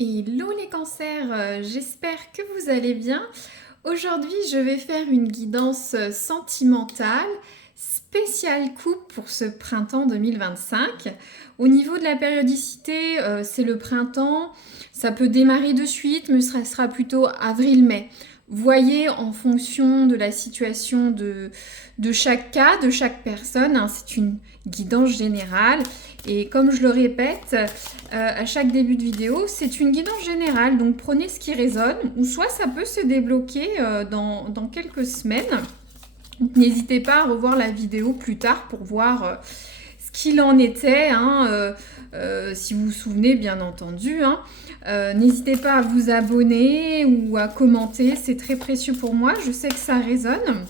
Hello les cancers, j'espère que vous allez bien. Aujourd'hui, je vais faire une guidance sentimentale spéciale couple pour ce printemps 2025. Au niveau de la périodicité, c'est le printemps. Ça peut démarrer de suite, mais ce sera plutôt avril-mai. Voyez en fonction de la situation de chaque cas, de chaque personne, hein, c'est une guidance générale. Et comme je le répète à chaque début de vidéo, c'est une guidance générale, donc prenez ce qui résonne, ou soit ça peut se débloquer dans quelques semaines. N'hésitez pas à revoir la vidéo plus tard pour voir ce qu'il en était, hein, si vous vous souvenez bien entendu. Hein. N'hésitez pas à vous abonner ou à commenter, c'est très précieux pour moi, je sais que ça résonne.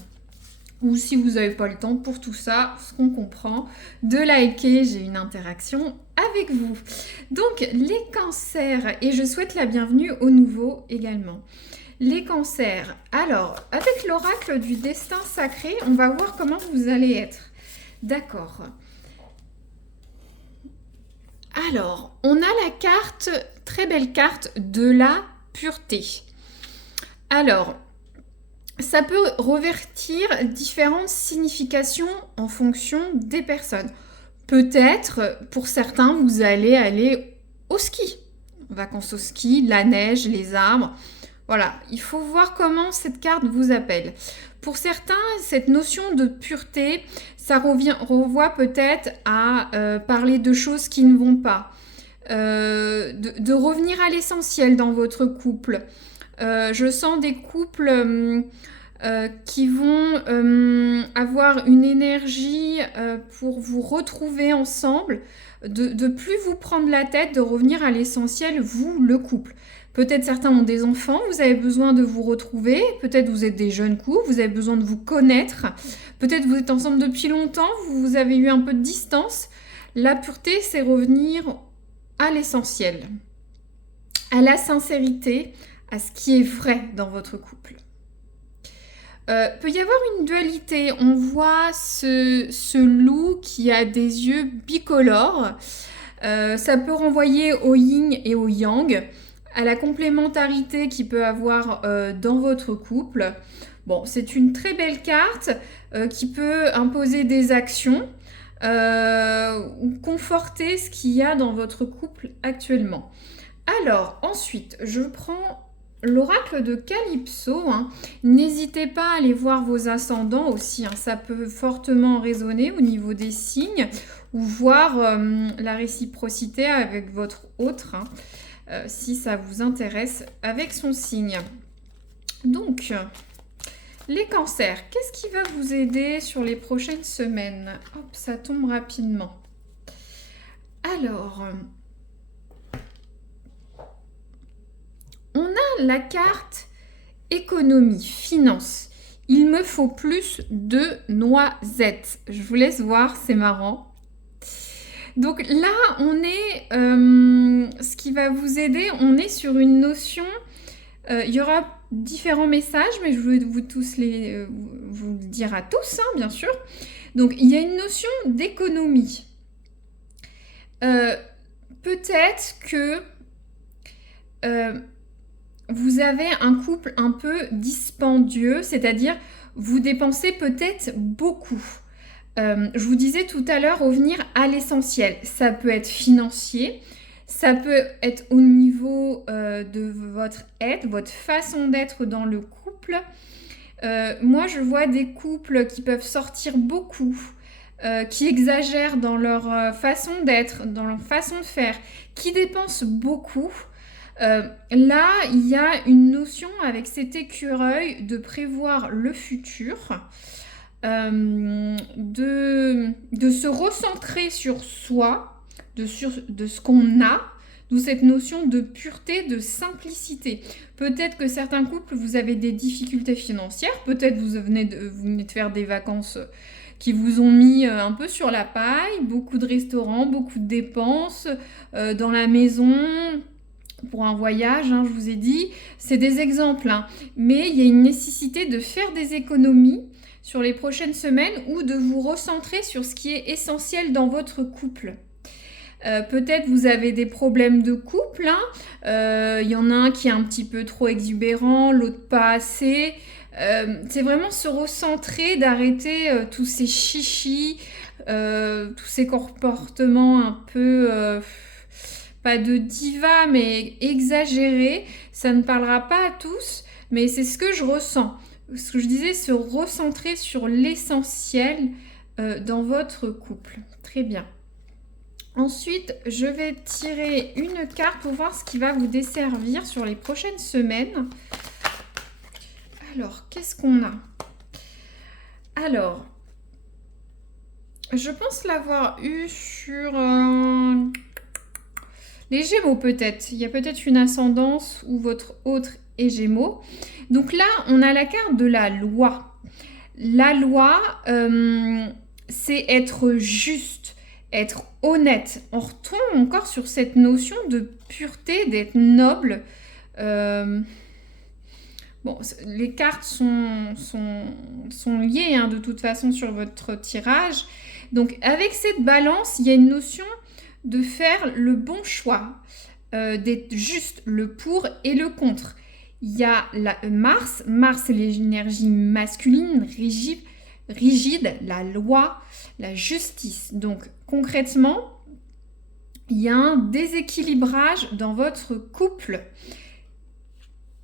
Ou si vous n'avez pas le temps pour tout ça, ce qu'on comprend, de liker, j'ai une interaction avec vous. Donc les cancers, et je souhaite la bienvenue aux nouveaux également. Les cancers, alors avec l'oracle du destin sacré, on va voir comment vous allez être. D'accord. Alors, on a la carte, très belle carte de la pureté. Alors, ça peut revêtir différentes significations en fonction des personnes. Peut-être, pour certains, vous allez aller au ski. Vacances au ski, la neige, les arbres. Voilà, il faut voir comment cette carte vous appelle. Pour certains, cette notion de pureté, ça renvoie peut-être à parler de choses qui ne vont pas. De revenir à l'essentiel dans votre couple. Je sens des couples qui vont avoir une énergie pour vous retrouver ensemble, de plus vous prendre la tête, de revenir à l'essentiel, vous, le couple. Peut-être certains ont des enfants, vous avez besoin de vous retrouver, peut-être vous êtes des jeunes couples, vous avez besoin de vous connaître, peut-être vous êtes ensemble depuis longtemps, vous avez eu un peu de distance. La pureté, c'est revenir à l'essentiel, à la sincérité, à ce qui est vrai dans votre couple. Peut y avoir une dualité. On voit ce loup qui a des yeux bicolores. Ça peut renvoyer au yin et au yang, à la complémentarité qu'il peut avoir dans votre couple. Bon, c'est une très belle carte qui peut imposer des actions ou conforter ce qu'il y a dans votre couple actuellement. Alors, ensuite, je prends l'oracle de Calypso. Hein. N'hésitez pas à aller voir vos ascendants aussi. Hein. Ça peut fortement résonner au niveau des signes ou voir la réciprocité avec votre autre, hein, si ça vous intéresse, avec son signe. Donc, les cancers, qu'est-ce qui va vous aider sur les prochaines semaines? Hop, ça tombe rapidement. Alors, on a la carte économie, finance. Il me faut plus de noisettes. Je vous laisse voir, c'est marrant. Donc là, on est, ce qui va vous aider, on est sur une notion, il y aura différents messages, mais je vais vous le dire à tous, hein, bien sûr. Donc il y a une notion d'économie. Peut-être que vous avez un couple un peu dispendieux, c'est-à-dire vous dépensez peut-être beaucoup. Je vous disais tout à l'heure, revenir à l'essentiel. Ça peut être financier, ça peut être au niveau de votre aide, votre façon d'être dans le couple. Moi, je vois des couples qui peuvent sortir beaucoup, qui exagèrent dans leur façon d'être, dans leur façon de faire, qui dépensent beaucoup. Là, il y a une notion avec cet écureuil de prévoir le futur, de se recentrer sur soi, de ce qu'on a, d'où cette notion de pureté, de simplicité. Peut-être que certains couples, vous avez des difficultés financières, peut-être vous venez de faire des vacances qui vous ont mis un peu sur la paille, beaucoup de restaurants, beaucoup de dépenses dans la maison, pour un voyage, hein, je vous ai dit, c'est des exemples, hein. Mais il y a une nécessité de faire des économies sur les prochaines semaines ou de vous recentrer sur ce qui est essentiel dans votre couple. Peut-être vous avez des problèmes de couple, hein. Y en a un qui est un petit peu trop exubérant, l'autre pas assez. C'est vraiment se recentrer, d'arrêter tous ces chichis, tous ces comportements un peu, pas de diva, mais exagérés. Ça ne parlera pas à tous, mais c'est ce que je ressens. Ce que je disais, se recentrer sur l'essentiel dans votre couple. Très bien. Ensuite, je vais tirer une carte pour voir ce qui va vous desservir sur les prochaines semaines. Alors, qu'est-ce qu'on a? Alors, je pense l'avoir eu sur les Gémeaux peut-être. Il y a peut-être une ascendance où votre autre est Gémeaux. Donc là, on a la carte de la loi. La loi, c'est être juste, être honnête. On retombe encore sur cette notion de pureté, d'être noble. Bon, les cartes sont liées hein, de toute façon sur votre tirage. Donc avec cette balance, il y a une notion de faire le bon choix, d'être juste le pour et le contre. Il y a Mars, c'est l'énergie masculine, rigide, la loi, la justice. Donc concrètement, il y a un déséquilibrage dans votre couple.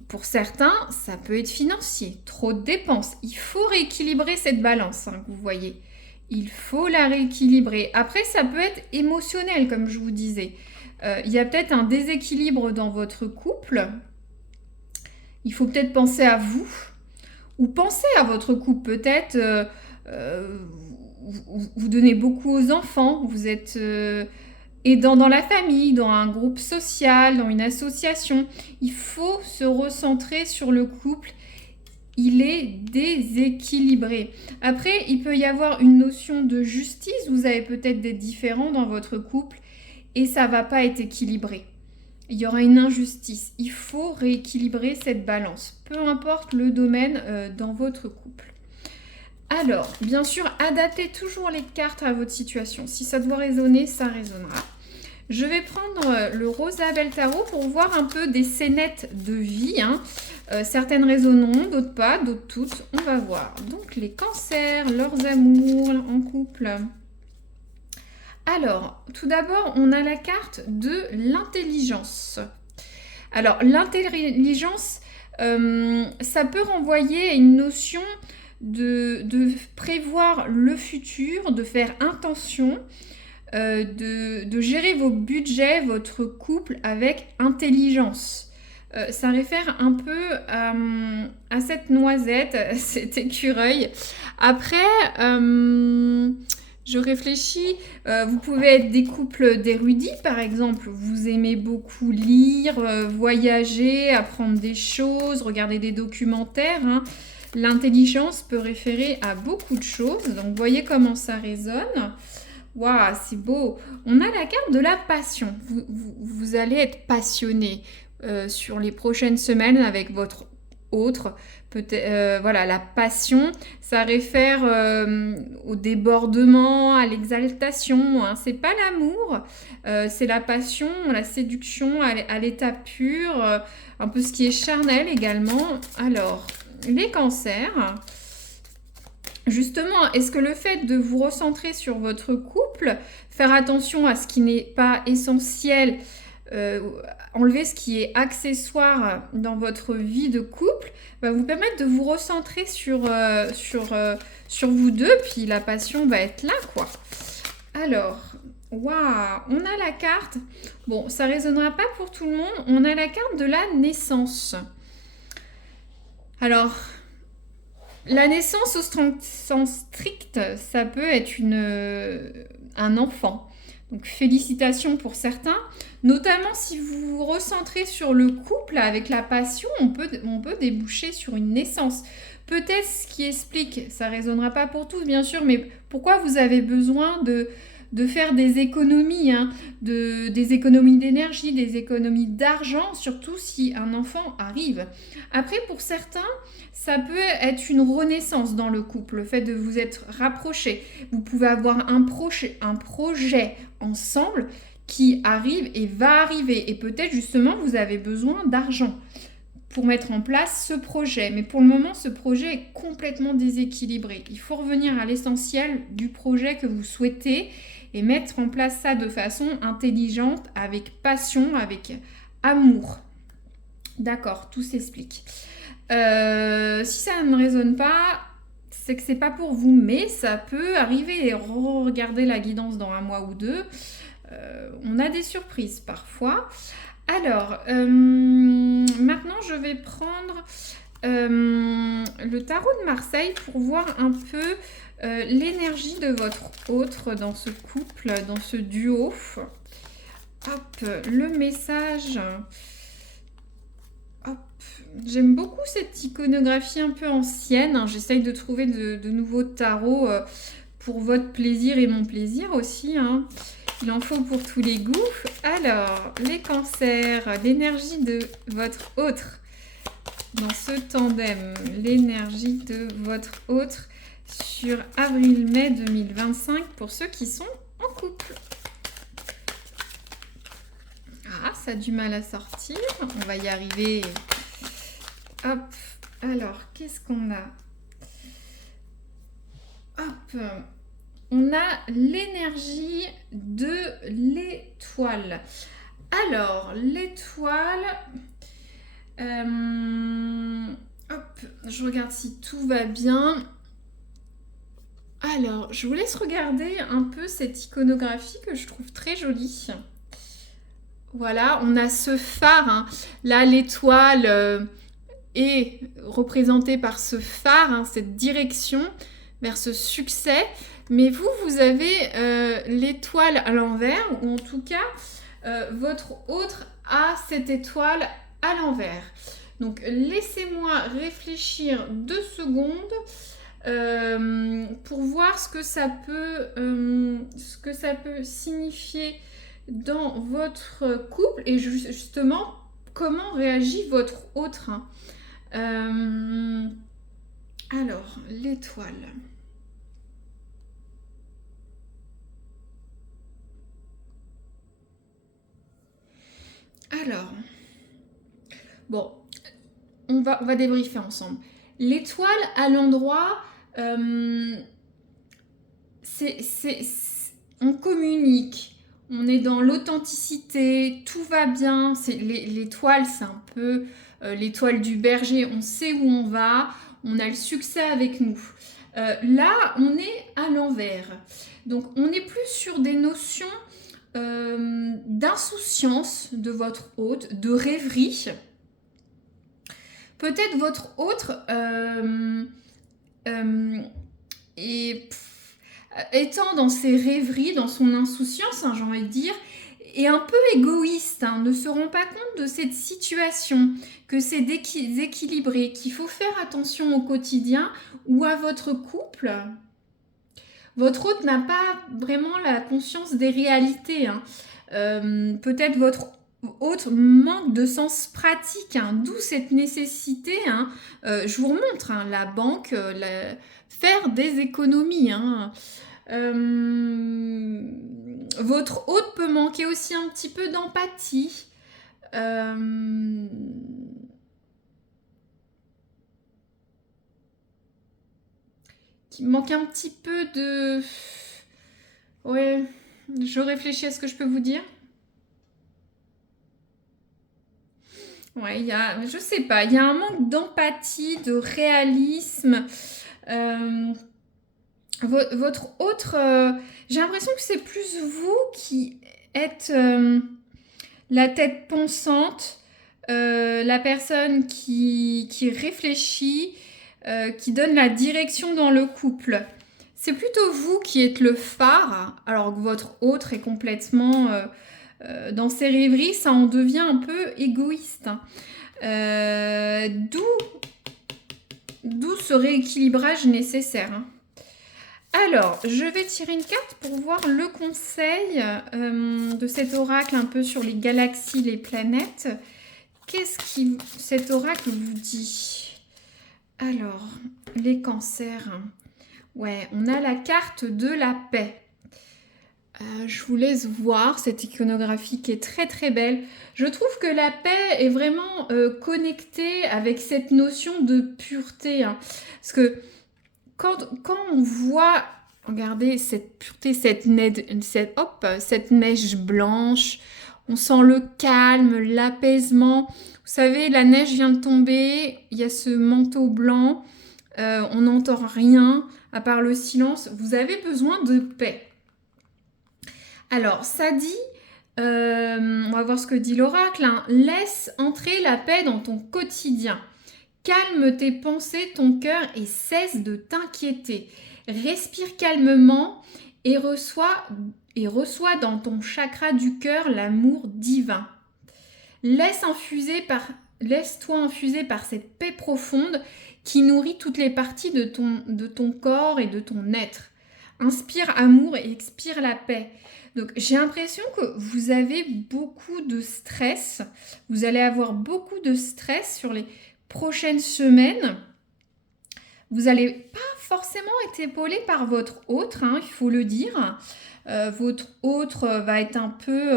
Pour certains, ça peut être financier, trop de dépenses. Il faut rééquilibrer cette balance, hein, que vous voyez. Il faut la rééquilibrer. Après, ça peut être émotionnel, comme je vous disais. Il y a peut-être un déséquilibre dans votre couple. Il faut peut-être penser à vous ou penser à votre couple. Peut-être vous donnez beaucoup aux enfants. Vous êtes aidant dans la famille, dans un groupe social, dans une association. Il faut se recentrer sur le couple. Il est déséquilibré. Après, il peut y avoir une notion de justice. Vous avez peut-être des différends dans votre couple et ça ne va pas être équilibré. Il y aura une injustice. Il faut rééquilibrer cette balance, peu importe le domaine dans votre couple. Alors, bien sûr, adaptez toujours les cartes à votre situation. Si ça doit résonner, ça résonnera. Je vais prendre le Rosabelle Tarot pour voir un peu des scénettes de vie. Hein. Certaines résonneront, d'autres pas, d'autres toutes. On va voir. Donc, les cancers, leurs amours en couple. Alors, tout d'abord, on a la carte de l'intelligence. Alors, l'intelligence, ça peut renvoyer à une notion de prévoir le futur, de faire intention, de gérer vos budgets, votre couple avec intelligence. Ça réfère un peu à cette noisette, cet écureuil. Après, je réfléchis, vous pouvez être des couples d'érudits par exemple, vous aimez beaucoup lire, voyager, apprendre des choses, regarder des documentaires. Hein. L'intelligence peut référer à beaucoup de choses, donc voyez comment ça résonne. Waouh, c'est beau. On a la carte de la passion. Vous allez être passionné sur les prochaines semaines avec votre autre. Voilà, la passion, ça réfère au débordement, à l'exaltation. Hein. C'est pas l'amour, c'est la passion, la séduction à l'état pur, un peu ce qui est charnel également. Alors, les cancers. Justement, est-ce que le fait de vous recentrer sur votre couple, faire attention à ce qui n'est pas essentiel, enlever ce qui est accessoire dans votre vie de couple, va vous permettre de vous recentrer sur vous deux, puis la passion va être là, quoi. Alors, waouh, on a la carte, bon, ça ne résonnera pas pour tout le monde, on a la carte de la naissance. Alors, la naissance au sens strict, ça peut être un enfant. Donc félicitations pour certains, notamment si vous vous recentrez sur le couple avec la passion, on peut déboucher sur une naissance. Peut-être ce qui explique, ça ne résonnera pas pour tous bien sûr, mais pourquoi vous avez besoin de faire des économies, hein, des économies d'énergie, des économies d'argent, surtout si un enfant arrive. Après, pour certains, ça peut être une renaissance dans le couple, le fait de vous être rapprochés. Vous pouvez avoir un projet ensemble qui arrive et va arriver. Et peut-être justement, vous avez besoin d'argent pour mettre en place ce projet. Mais pour le moment, ce projet est complètement déséquilibré. Il faut revenir à l'essentiel du projet que vous souhaitez et mettre en place ça de façon intelligente, avec passion, avec amour. D'accord, tout s'explique. Si ça ne résonne pas, c'est que c'est pas pour vous, mais ça peut arriver. Et regardez la guidance dans un mois ou deux. On a des surprises parfois. Alors, maintenant je vais prendre le tarot de Marseille pour voir un peu l'énergie de votre autre dans ce couple, dans ce duo. Hop, le message. Hop, j'aime beaucoup cette iconographie un peu ancienne. Hein. J'essaye de trouver de nouveaux tarots pour votre plaisir et mon plaisir aussi. Hein. Il en faut pour tous les goûts. Alors, les cancers, l'énergie de votre autre dans ce tandem, l'énergie de votre autre sur avril-mai 2025 pour ceux qui sont en couple. Ah, ça a du mal à sortir. On va y arriver. Hop. Alors, qu'est-ce qu'on a? Hop. On a l'énergie de l'étoile. Alors, l'étoile... hop, je regarde si tout va bien. Alors, je vous laisse regarder un peu cette iconographie que je trouve très jolie. Voilà, on a ce phare. Hein. Là, l'étoile est représentée par ce phare, hein, cette direction vers ce succès. Mais vous, vous avez l'étoile à l'envers, ou en tout cas, votre autre a cette étoile à l'envers. Donc, laissez-moi réfléchir 2 secondes pour voir ce que ça peut signifier dans votre couple et justement, comment réagit votre autre. Hein. Alors, l'étoile... Alors, bon, on va débriefer ensemble. L'étoile à l'endroit, on communique, on est dans l'authenticité, tout va bien. L'étoile, c'est un peu l'étoile du berger, on sait où on va, on a le succès avec nous. Là, on est à l'envers. Donc, on est plus sur des notions... d'insouciance de votre hôte, de rêverie. Peut-être votre autre étant dans ses rêveries, dans son insouciance, hein, j'ai envie de dire, est un peu égoïste, hein, ne se rend pas compte de cette situation, que c'est déséquilibré, qu'il faut faire attention au quotidien ou à votre couple. Votre hôte n'a pas vraiment la conscience des réalités. Hein. Peut-être votre hôte manque de sens pratique, hein, d'où cette nécessité. Hein. Je vous remontre, hein, la banque, faire des économies. Hein. Votre hôte peut manquer aussi un petit peu d'empathie. Qui manque un petit peu de... Ouais, je réfléchis à ce que je peux vous dire. Ouais, je sais pas, il y a un manque d'empathie, de réalisme. Votre autre... j'ai l'impression que c'est plus vous qui êtes la tête pensante, la personne qui réfléchit, qui donne la direction dans le couple. C'est plutôt vous qui êtes le phare, alors que votre autre est complètement dans ses rêveries, ça en devient un peu égoïste. D'où ce rééquilibrage nécessaire. Hein. Alors, je vais tirer une carte pour voir le conseil de cet oracle un peu sur les galaxies, les planètes. Qu'est-ce que cet oracle vous dit? Alors, les cancers. Ouais, on a la carte de la paix. Je vous laisse voir cette iconographie qui est très très belle. Je trouve que la paix est vraiment connectée avec cette notion de pureté, hein. Parce que quand on voit, regardez cette pureté, cette neige blanche, on sent le calme, l'apaisement. Vous savez, la neige vient de tomber, il y a ce manteau blanc, on n'entend rien à part le silence. Vous avez besoin de paix. Alors, ça dit, on va voir ce que dit l'oracle, hein. Laisse entrer la paix dans ton quotidien. Calme tes pensées, ton cœur et cesse de t'inquiéter. Respire calmement et reçois dans ton chakra du cœur l'amour divin. Laisse-toi infuser par cette paix profonde qui nourrit toutes les parties de ton corps et de ton être. Inspire amour et expire la paix. Donc j'ai l'impression que vous avez beaucoup de stress. Vous allez avoir beaucoup de stress sur les prochaines semaines. Vous n'allez pas forcément être épaulé par votre autre, hein, il faut le dire. Votre autre va être un peu,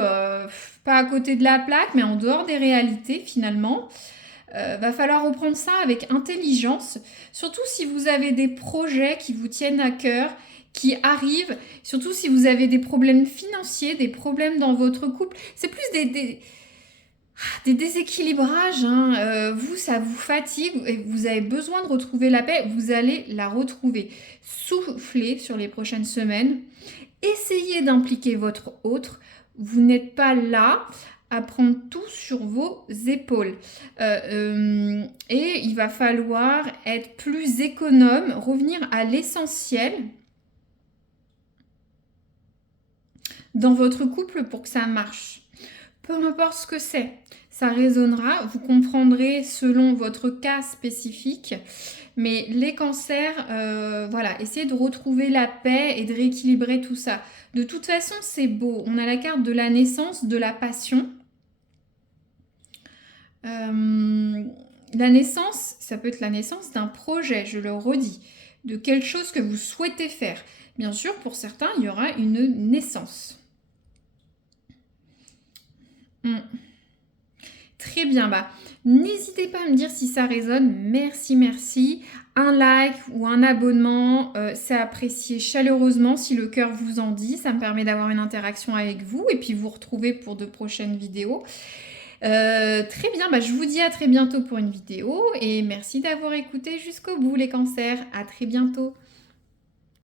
pas à côté de la plaque, mais en dehors des réalités finalement. Va falloir reprendre ça avec intelligence, surtout si vous avez des projets qui vous tiennent à cœur, qui arrivent, surtout si vous avez des problèmes financiers, des problèmes dans votre couple. C'est plus des déséquilibrages, hein. Vous, ça vous fatigue et vous avez besoin de retrouver la paix. Vous allez la retrouver. Soufflez sur les prochaines semaines. Essayez d'impliquer votre autre. Vous n'êtes pas là à prendre tout sur vos épaules. Et il va falloir être plus économe, revenir à l'essentiel dans votre couple pour que ça marche. Peu importe ce que c'est, ça résonnera, vous comprendrez selon votre cas spécifique. Mais les cancers, voilà, essayez de retrouver la paix et de rééquilibrer tout ça. De toute façon, c'est beau. On a la carte de la naissance, de la passion. La naissance, ça peut être la naissance d'un projet, je le redis, de quelque chose que vous souhaitez faire. Bien sûr, pour certains, il y aura une naissance. Très bien, n'hésitez pas à me dire si ça résonne. Merci, merci. Un like ou un abonnement, c'est apprécié chaleureusement si le cœur vous en dit. Ça me permet d'avoir une interaction avec vous et puis vous retrouver pour de prochaines vidéos. Très bien, je vous dis à très bientôt pour une vidéo et merci d'avoir écouté jusqu'au bout les cancers. À très bientôt.